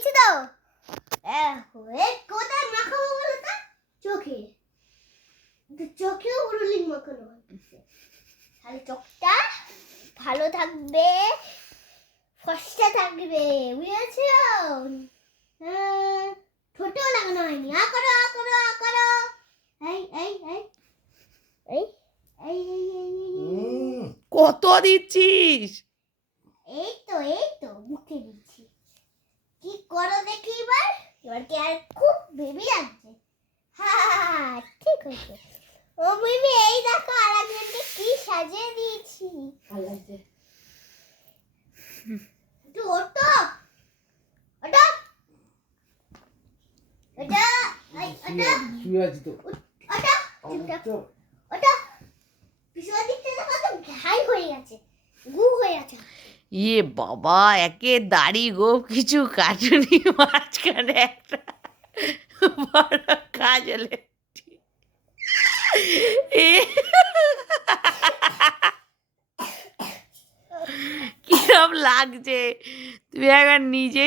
দিয়েছি তো। কোথায় মাখাবো বলো তো? চোখে। চোখেও উরুলিং মাখানো হয়। তাহলে চোখটা ভালো থাকবে, ফর্সা থাকবে, বুঝেছো? ঠোঁটেও লাগানো হয়নি। আ করো আ করো আ করো। এই এই এই এই এই কত দিচ্ছিস? এই তো মুখে দিচ্ছি। কি করো দেখি এবার। এবার কি আর খুব বেবি লাগছে? হ্যাঁ ঠিক আছে। ও বেবি এই দেখো আরেকজনকে কি সাজিয়ে দিয়েছি। ভালো লাগছে। একটু ওঠো ওঠো ওঠো শুয়ে আছি তো। ওঠো ওঠো পিছনের দিকটা দেখো তো ঘাই হয়ে গেছে, গু হয়ে গেছে। ইয়ে বাবা, একে দাড়ি গোপ কিছু কাটুনি, মাঝখানে একটা বড় কাজল। কিরম লাগছে তুমি একবার নিজে